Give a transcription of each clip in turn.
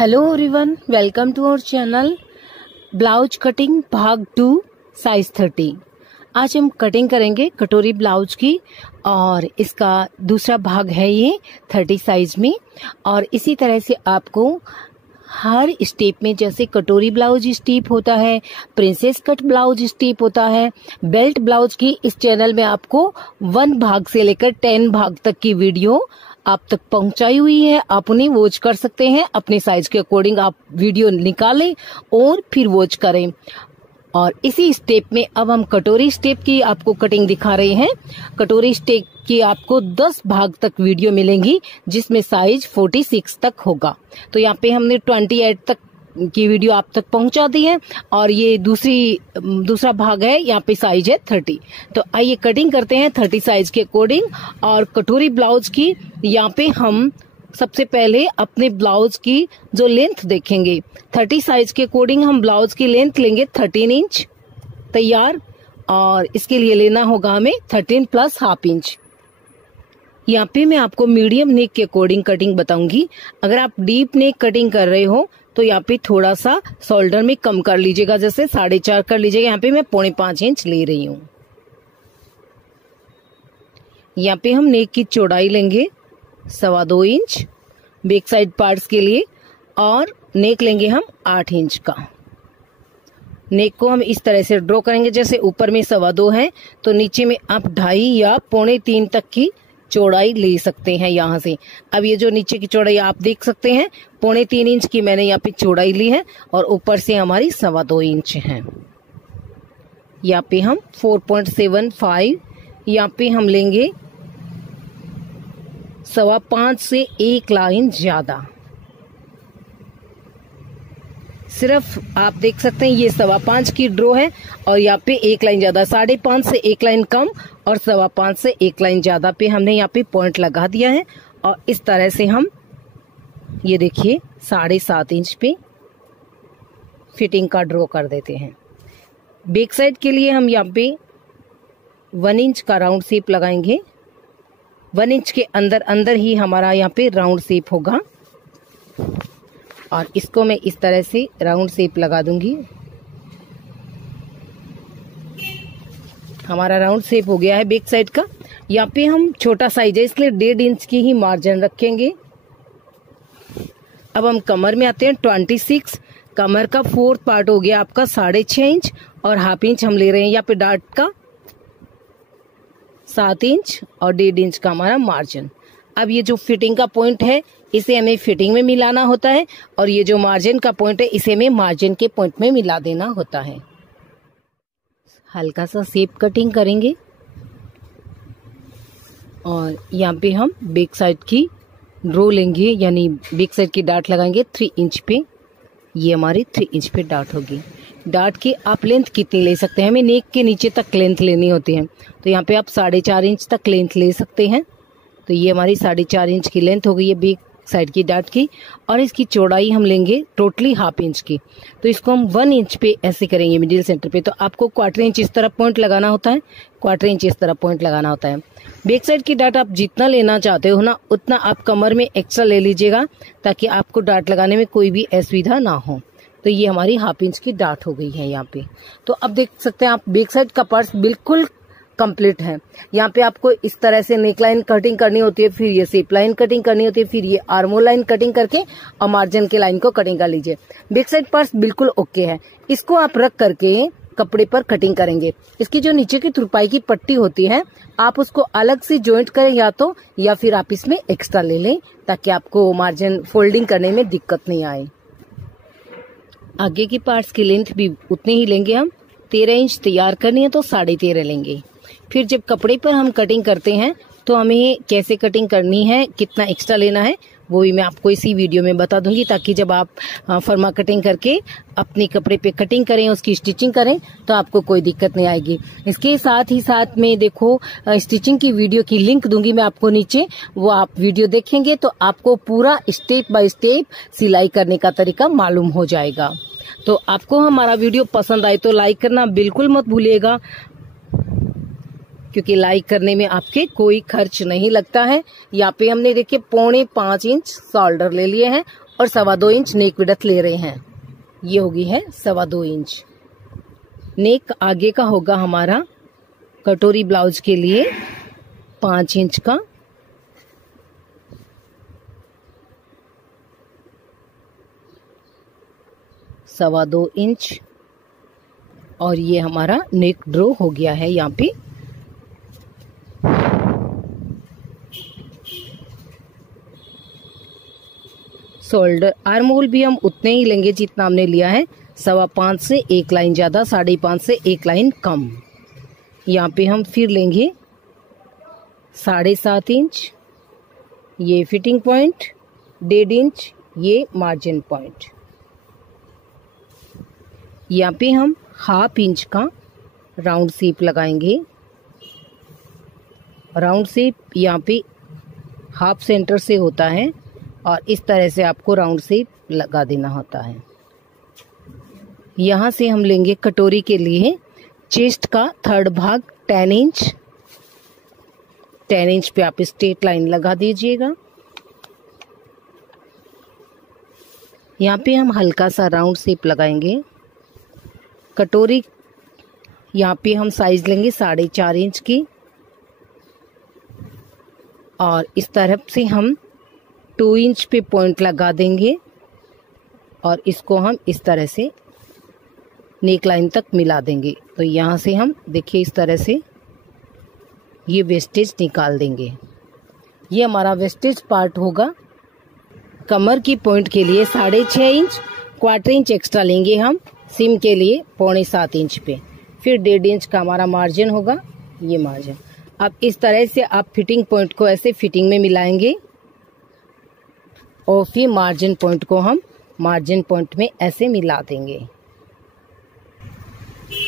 Hello everyone, welcome to our channel blouse cutting भाग 2 size 30। आज हम कटिंग करेंगे कटोरी ब्लाउज की और इसका दूसरा भाग है ये 30 साइज में। और इसी तरह से आपको हर स्टेप में, जैसे कटोरी ब्लाउज स्टेप होता है, प्रिंसेस कट ब्लाउज स्टेप होता है, बेल्ट ब्लाउज की, इस चैनल में आपको 1 भाग से लेकर 10 भाग तक की वीडियो आप तक पहुंचाई हुई है। आप उन्हें वॉच कर सकते हैं, अपने साइज के अकॉर्डिंग आप वीडियो निकालें और फिर वॉच करें। और इसी स्टेप में अब हम कटोरी स्टेप की आपको कटिंग दिखा रहे हैं। कटोरी स्टेप की आपको 10 भाग तक वीडियो मिलेंगी, जिसमें साइज 46 तक होगा। तो यहाँ पे हमने 28 तक की वीडियो आप तक पहुंचा दी है और ये दूसरा भाग है, यहाँ पे साइज है 30। तो आइए कटिंग करते हैं 30 साइज के अकॉर्डिंग। और कटोरी ब्लाउज की यहाँ पे हम सबसे पहले अपने ब्लाउज की जो लेंथ देखेंगे, 30 साइज के अकॉर्डिंग हम ब्लाउज की लेंथ लेंगे 13 इंच तैयार। और इसके लिए लेना होगा हमें 13 प्लस हाफ इंच। यहाँ पे मैं आपको मीडियम नेक के अकॉर्डिंग कटिंग बताऊंगी। अगर आप डीप नेक कटिंग कर रहे हो तो यहाँ पे थोड़ा सा शोल्डर में कम कर लीजिएगा, जैसे 4.5 कर लीजिएगा। यहाँ पे मैं 4.5 इंच ले रही हूँ। यहाँ पे हम नेक की चौड़ाई लेंगे 2.25 इंच बैक साइड पार्ट्स के लिए, और नेक लेंगे हम 8 इंच का। नेक को हम इस तरह से ड्रॉ करेंगे, जैसे ऊपर में 2.25 है तो नीचे में आप 2.5 या 3.25 तक की चौड़ाई ले सकते हैं यहाँ से। अब ये जो नीचे की चौड़ाई आप देख सकते हैं, 3.25 इंच की मैंने यहाँ पे चौड़ाई ली है और ऊपर से हमारी 2.25 इंच है। यहाँ पे हम 4.75, यहाँ पे हम लेंगे 5.25 से 1 लाइन ज्यादा। सिर्फ आप देख सकते हैं ये 5.25 की ड्रॉ है और यहाँ पे 1 लाइन ज्यादा, 5.5 से 1 लाइन कम और 5.25 से 1 लाइन ज्यादा पे हमने यहाँ पे पॉइंट लगा दिया है। और इस तरह से हम ये देखिए 7.5 इंच पे फिटिंग का ड्रॉ कर देते हैं। बैक साइड के लिए हम यहाँ पे 1 इंच का राउंड शेप लगाएंगे। 1 इंच के अंदर अंदर ही हमारा यहाँ पे राउंड शेप होगा और इसको मैं इस तरह से राउंड शेप लगा दूंगी। हमारा राउंड शेप हो गया है बैक साइड का। यहाँ पे हम छोटा साइज है इसलिए 1.5 इंच की ही मार्जिन रखेंगे। अब हम कमर में आते हैं। 26 कमर का 4th पार्ट हो गया आपका 6.5 इंच और हाफ इंच हम ले रहे हैं यहाँ पे डार्ट का 7 इंच और 1.5 इंच का हमारा मार्जिन। अब ये जो फिटिंग का पॉइंट है इसे हमें फिटिंग में मिलाना होता है और ये जो मार्जिन का पॉइंट है इसे हमें मार्जिन के पॉइंट में मिला देना होता है। हल्का सा शेप कटिंग करेंगे और यहाँ पे हम बैक साइड की ड्रॉ लेंगे, यानी बैक साइड की डार्ट लगाएंगे 3 इंच पे। ये हमारी 3 इंच पे डार्ट होगी। डार्ट की आप लेंथ कितनी ले सकते हैं, हमें नेक के नीचे तक लेंथ लेनी होती है, तो यहाँ पे आप 4.5 इंच तक लेंथ ले सकते हैं। तो ये हमारी 4.5 इंच की लेंथ हो गई है बैक साइड की डार्ट की। और इसकी चौड़ाई हम लेंगे टोटली हाफ इंच की। तो इसको हम 1 इंच पे ऐसे करेंगे मिडिल सेंटर पे। तो आपको 1/4 इंच इस तरफ पॉइंट लगाना होता है, 1/4 इंच इस तरफ पॉइंट लगाना होता है। बैक साइड की डार्ट आप जितना लेना चाहते हो ना उतना आप कमर में एक्स्ट्रा ले लीजिएगा, ताकि आपको डार्ट लगाने में कोई भी असुविधा ना हो। तो ये हमारी हाफ इंच की डार्ट हो गई है यहाँ पे। तो अब देख सकते हैं आप बैक साइड का पार्ट बिल्कुल कंप्लीट है। यहाँ पे आपको इस तरह से नेक लाइन कटिंग करनी होती है, फिर ये शेप लाइन कटिंग करनी होती है, फिर ये आर्मोल लाइन कटिंग करके और मार्जिन के लाइन को कटिंग कर लीजिए। बैक साइड पार्ट्स बिल्कुल ओके है। इसको आप रख करके कपड़े पर कटिंग करेंगे। इसकी जो नीचे की तुरपाई की पट्टी होती है आप उसको अलग से जॉइंट करें या फिर आप इसमें एक्स्ट्रा ले लें, ताकि आपको मार्जिन फोल्डिंग करने में दिक्कत नहीं आए। आगे की पार्ट्स की लेंथ भी उतनी ही लेंगे हम। 13 इंच तैयार करनी है तो 13.5 लेंगे। फिर जब कपड़े पर हम कटिंग करते हैं तो हमें कैसे कटिंग करनी है, कितना एक्स्ट्रा लेना है, वो भी मैं आपको इसी वीडियो में बता दूंगी, ताकि जब आप फर्मा कटिंग करके अपने कपड़े पे कटिंग करें, उसकी स्टिचिंग करें, तो आपको कोई दिक्कत नहीं आएगी। इसके साथ ही साथ में देखो स्टिचिंग की वीडियो की लिंक दूंगी मैं आपको नीचे, वो आप वीडियो देखेंगे तो आपको पूरा स्टेप बाय स्टेप सिलाई करने का तरीका मालूम हो जाएगा। तो आपको हमारा वीडियो पसंद आए तो लाइक करना बिल्कुल मत भूलिएगा, क्योंकि लाइक करने में आपके कोई खर्च नहीं लगता है। यहाँ पे हमने देखिए 4.25 इंच शोल्डर ले लिए हैं और 2.25 इंच नेक विड्थ ले रहे हैं। ये होगी है 2.25 इंच। नेक आगे का होगा हमारा कटोरी ब्लाउज के लिए 5 इंच का। सवा 2 इंच। और ये हमारा नेक ड्रॉ हो गया है यहाँ पे। शोल्डर आर्म होल भी हम उतने ही लेंगे जितना हमने लिया है, 5.25 से 1 लाइन ज्यादा, 5.5 से 1 लाइन कम। यहाँ पे हम फिर लेंगे 7.5 इंच, ये फिटिंग पॉइंट, 1.5 इंच ये मार्जिन पॉइंट। यहाँ पे हम 1/2 इंच का राउंड शेप लगाएंगे। राउंड शेप यहाँ पे हाफ सेंटर से होता है और इस तरह से आपको राउंड शेप लगा देना होता है। यहाँ से हम लेंगे कटोरी के लिए चेस्ट का 3rd भाग 10 इंच। 10 इंच पे आप स्ट्रेट लाइन लगा दीजिएगा। यहाँ पे हम हल्का सा राउंड शेप लगाएंगे। कटोरी यहाँ पे हम साइज लेंगे 4.5 इंच की और इस तरफ से हम 2 इंच पे पॉइंट लगा देंगे और इसको हम इस तरह से नेक लाइन तक मिला देंगे। तो यहाँ से हम देखिए इस तरह से ये वेस्टेज निकाल देंगे। ये हमारा वेस्टेज पार्ट होगा। कमर की पॉइंट के लिए 6.5 इंच, 1/4 इंच एक्स्ट्रा लेंगे हम सीम के लिए 6.25 इंच पे। फिर 1.5 इंच का हमारा मार्जिन होगा, ये मार्जिन। अब इस तरह से आप फिटिंग पॉइंट को ऐसे फिटिंग में मिलाएंगे और फिर मार्जिन पॉइंट को हम मार्जिन पॉइंट में ऐसे मिला देंगे।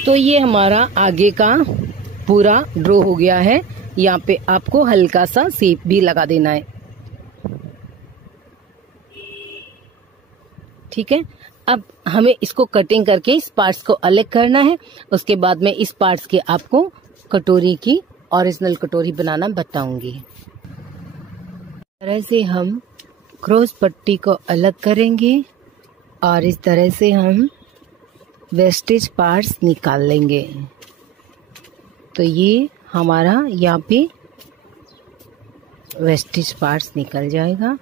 तो ये हमारा आगे का पूरा ड्रॉ हो गया है। यहाँ पे आपको हल्का सा शेप भी लगा देना है। ठीक है, अब हमें इसको कटिंग करके इस पार्ट्स को अलग करना है। उसके बाद में इस पार्ट्स के आपको कटोरी की ओरिजिनल कटोरी बनाना बताऊंगी। इस तरह से हम क्रॉस पट्टी को अलग करेंगे और इस तरह से हम वेस्टेज पार्ट्स निकाल लेंगे। तो ये हमारा यहाँ पे वेस्टेज पार्ट्स निकल जाएगा।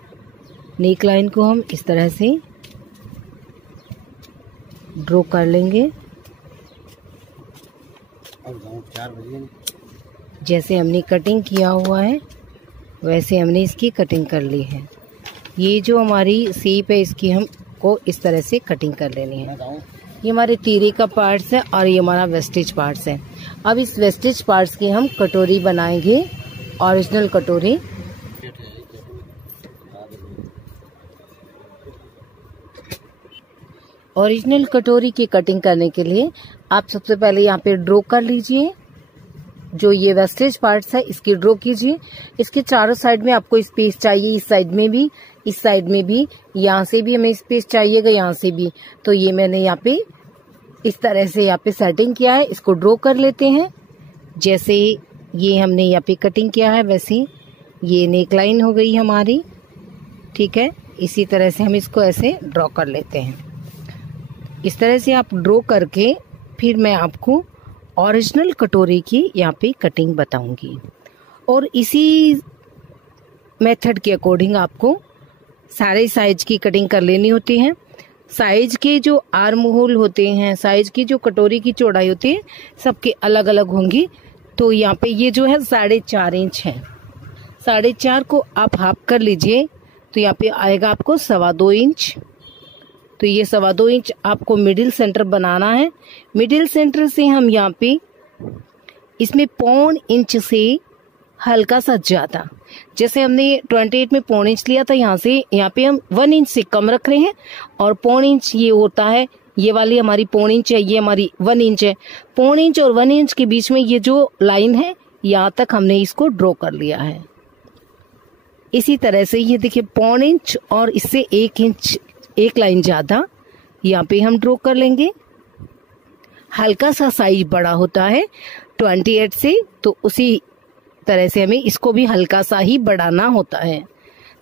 नेक लाइन को हम इस तरह से ड्रॉ कर लेंगे। जैसे हमने कटिंग किया हुआ है वैसे हमने इसकी कटिंग कर ली है। ये जो हमारी शेप है इसकी हमको इस तरह से कटिंग कर लेनी है। ये हमारे तीरे का पार्ट्स है और ये हमारा वेस्टेज पार्ट्स है। अब इस वेस्टेज पार्ट्स की हम कटोरी बनाएंगे, ओरिजिनल कटोरी। ओरिजिनल कटोरी की कटिंग करने के लिए आप सबसे पहले यहाँ पे ड्रॉ कर लीजिए। जो ये वेस्टेज पार्ट्स है इसकी ड्रॉ कीजिए। इसके चारों साइड में आपको स्पेस चाहिए, इस साइड में भी, इस साइड में भी, यहाँ से भी हमें स्पेस चाहिएगा, यहाँ से भी। तो ये मैंने यहाँ पे इस तरह से यहाँ पे सेटिंग किया है। इसको ड्रॉ कर लेते हैं। जैसे ये हमने यहाँ पे कटिंग किया है वैसे ये नेक लाइन हो गई हमारी। ठीक है, इसी तरह से हम इसको ऐसे ड्रॉ कर लेते हैं। इस तरह से आप ड्रॉ करके फिर मैं आपको ओरिजिनल कटोरी की यहाँ पे कटिंग बताऊंगी और इसी मेथड के अकॉर्डिंग आपको सारे साइज की कटिंग कर लेनी होती है। साइज के जो आर्म होल होते हैं, साइज की जो कटोरी की चौड़ाई होती है, सबके अलग अलग होंगी। तो यहाँ पे ये जो है 4.5 इंच है। 4.5 को आप हाफ कर लीजिए तो यहाँ पे आएगा आपको 2.25 इंच। तो ये 2.25 इंच आपको मिडिल सेंटर बनाना है। मिडिल सेंटर से हम यहाँ पे इसमें 0.25 इंच से हल्का सा ज्यादा, जैसे हमने 28 में 0.25 इंच लिया था, यहाँ पे हम 1 इंच से कम रख रहे हैं और 0.25 इंच ये होता है। ये वाली हमारी 0.25 इंच है, ये हमारी 1 इंच है। 0.25 इंच और 1 इंच के बीच में ये जो लाइन है यहाँ तक हमने इसको ड्रॉ कर लिया है। इसी तरह से ये देखिए 0.25 इंच और इससे 1 इंच, 1 लाइन ज्यादा यहाँ पे हम ड्रॉ कर लेंगे। हल्का सा साइज बड़ा होता है 28 से, तो उसी तरह से हमें इसको भी हल्का सा ही बढ़ाना होता है।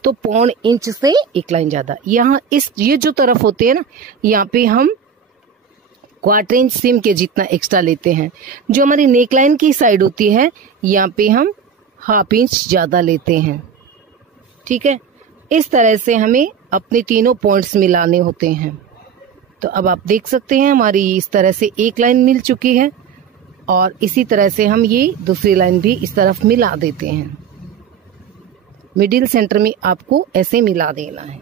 तो 0.25 इंच से एक लाइन ज्यादा। यहाँ ये जो तरफ होते हैं ना, यहाँ पे हम 1/4 इंच सीम के जितना एक्स्ट्रा लेते हैं। जो हमारी नेक लाइन की साइड होती है, यहाँ पे हम 1/2 इंच ज्यादा लेते हैं। ठीक है, इस तरह से हमें अपने तीनों पॉइंट्स मिलाने होते हैं। तो अब आप देख सकते हैं हमारी इस तरह से एक लाइन मिल चुकी है, और इसी तरह से हम ये दूसरी लाइन भी इस तरफ मिला देते हैं। मिडिल सेंटर में आपको ऐसे मिला देना है।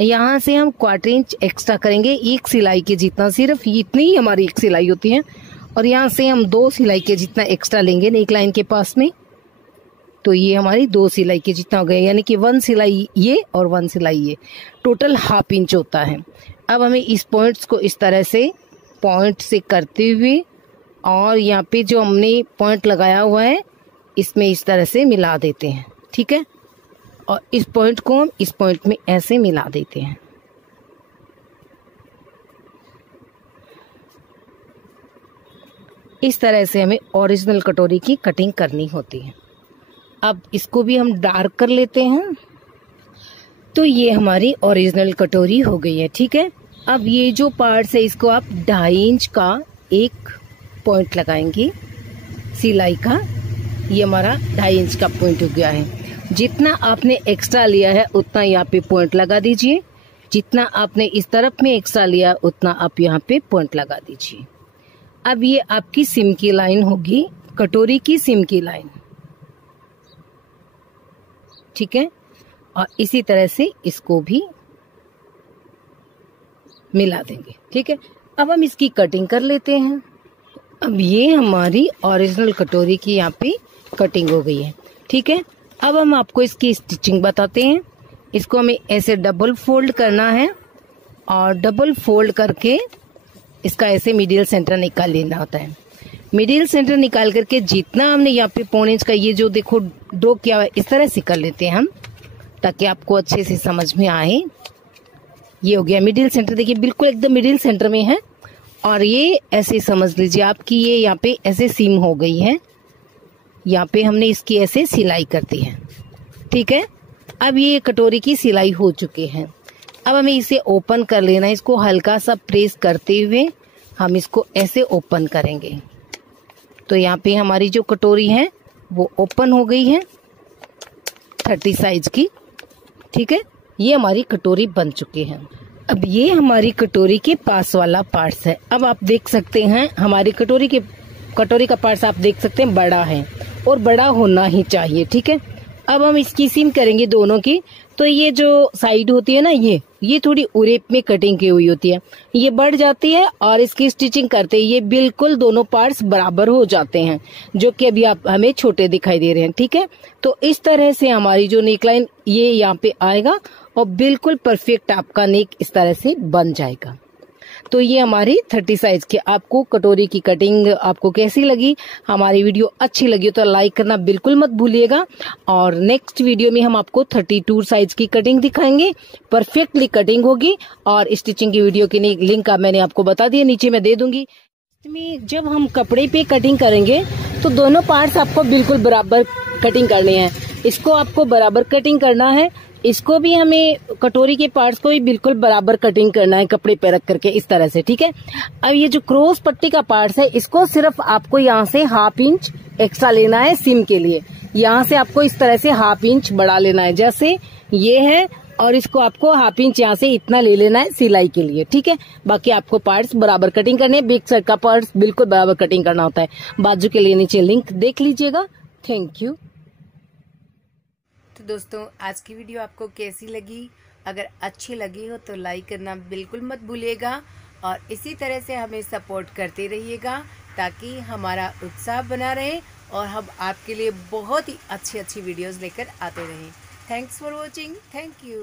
यहाँ से हम 1/4 इंच एक्स्ट्रा करेंगे, एक सिलाई के जितना, सिर्फ इतनी ही हमारी एक सिलाई होती है। और यहाँ से हम 2 सिलाई के जितना एक्स्ट्रा लेंगे नेक लाइन के पास में, तो ये हमारी 2 सिलाई के जितना हो गया, यानी कि 1 सिलाई ये और 1 सिलाई ये, टोटल 1/2 इंच होता है। अब हमें इस पॉइंट्स को इस तरह से पॉइंट से करते हुए, और यहाँ पे जो हमने पॉइंट लगाया हुआ है इसमें इस तरह से मिला देते हैं। ठीक है, और इस पॉइंट को हम इस पॉइंट में ऐसे मिला देते हैं। इस तरह से हमें ओरिजिनल कटोरी की कटिंग करनी होती है। अब इसको भी हम डार्क कर लेते हैं। तो ये हमारी ओरिजिनल कटोरी हो गई है। ठीक है, अब ये जो पार्ट्स है इसको आप 2.5 इंच का एक पॉइंट लगाएंगे सिलाई का। ये हमारा 2.5 इंच का पॉइंट हो गया है। जितना आपने एक्स्ट्रा लिया है उतना यहाँ पे पॉइंट लगा दीजिए, जितना आपने इस तरफ में एक्स्ट्रा लिया उतना आप यहाँ पे पॉइंट लगा दीजिए। अब ये आपकी सिम की लाइन होगी, कटोरी की सिम की लाइन। ठीक है, और इसी तरह से इसको भी मिला देंगे। ठीक है, अब हम इसकी कटिंग कर लेते हैं। अब ये हमारी ओरिजिनल कटोरी की यहाँ पे कटिंग हो गई है। ठीक है, अब हम आपको इसकी स्टिचिंग बताते हैं। इसको हमें ऐसे डबल फोल्ड करना है, और डबल फोल्ड करके इसका ऐसे मिडिल सेंटर निकाल लेना होता है। मिडिल सेंटर निकाल करके जितना हमने यहाँ पे 1/4 इंच का ये जो देखो ड्रॉ किया हुआ है, इस तरह से कर लेते हैं हम, ताकि आपको अच्छे से समझ में आए। ये हो गया मिडिल सेंटर, देखिए बिल्कुल एकदम मिडिल सेंटर में है। और ये ऐसे समझ लीजिए आपकी ये यहाँ पे ऐसे सीम हो गई है, यहाँ पे हमने इसकी ऐसे सिलाई कर दी है। ठीक है, अब ये कटोरी की सिलाई हो चुकी है। अब हमें इसे ओपन कर लेना है। इसको हल्का सा प्रेस करते हुए हम इसको ऐसे ओपन करेंगे। तो यहाँ पे हमारी जो कटोरी है वो ओपन हो गई है 30 साइज की। ठीक है, ये हमारी कटोरी बन चुकी है। अब ये हमारी कटोरी के पास वाला पार्ट्स है। अब आप देख सकते हैं हमारी कटोरी का पार्ट्स आप देख सकते हैं बड़ा है, और बड़ा होना ही चाहिए। ठीक है, अब हम इसकी सीम करेंगे दोनों की। तो ये जो साइड होती है ना, ये थोड़ी उरेप में कटिंग की हुई होती है, ये बढ़ जाती है, और इसकी स्टिचिंग करते ये बिल्कुल दोनों पार्ट्स बराबर हो जाते हैं, जो कि अभी आप हमें छोटे दिखाई दे रहे हैं। ठीक है, तो इस तरह से हमारी जो नेकलाइन ये यहाँ पे आएगा, और बिल्कुल परफेक्ट आपका नेक इस तरह से बन जाएगा। तो ये हमारी 30 साइज की आपको कटोरी की कटिंग आपको कैसी लगी? हमारी वीडियो अच्छी लगी तो लाइक करना बिल्कुल मत भूलिएगा। और नेक्स्ट वीडियो में हम आपको 32 साइज की कटिंग दिखाएंगे, परफेक्टली कटिंग होगी। और स्टिचिंग की वीडियो की लिंक मैंने आपको बता दिया, नीचे मैं दे दूंगी। जब हम कपड़े पे कटिंग करेंगे तो दोनों पार्ट्स आपको बिल्कुल बराबर कटिंग करने हैं। इसको आपको बराबर कटिंग करना है, इसको भी हमें कटोरी के पार्ट्स को भी बिल्कुल बराबर कटिंग करना है कपड़े पे रख करके इस तरह से। ठीक है, अब ये जो क्रॉस पट्टी का पार्ट्स है इसको सिर्फ आपको यहाँ से 1/2 इंच एक्स्ट्रा लेना है सिम के लिए। यहाँ से आपको इस तरह से 1/2 इंच बढ़ा लेना है, जैसे ये है, और इसको आपको 1/2 इंच यहाँ से इतना ले लेना है सिलाई के लिए। ठीक है, बाकी आपको पार्ट्स बराबर कटिंग करने हैं। बैक साइड का पार्ट्स बिल्कुल बराबर कटिंग करना होता है। बाजू के लिए नीचे लिंक देख लीजिएगा। Thank you. तो दोस्तों आज की वीडियो आपको कैसी लगी? अगर अच्छी लगी हो तो लाइक करना बिल्कुल मत भूलिएगा, और इसी तरह से हमें सपोर्ट करते रहिएगा ताकि हमारा उत्साह बना रहे और हम आपके लिए बहुत ही अच्छी वीडियोस लेकर आते रहें। Thanks for watching. Thank you.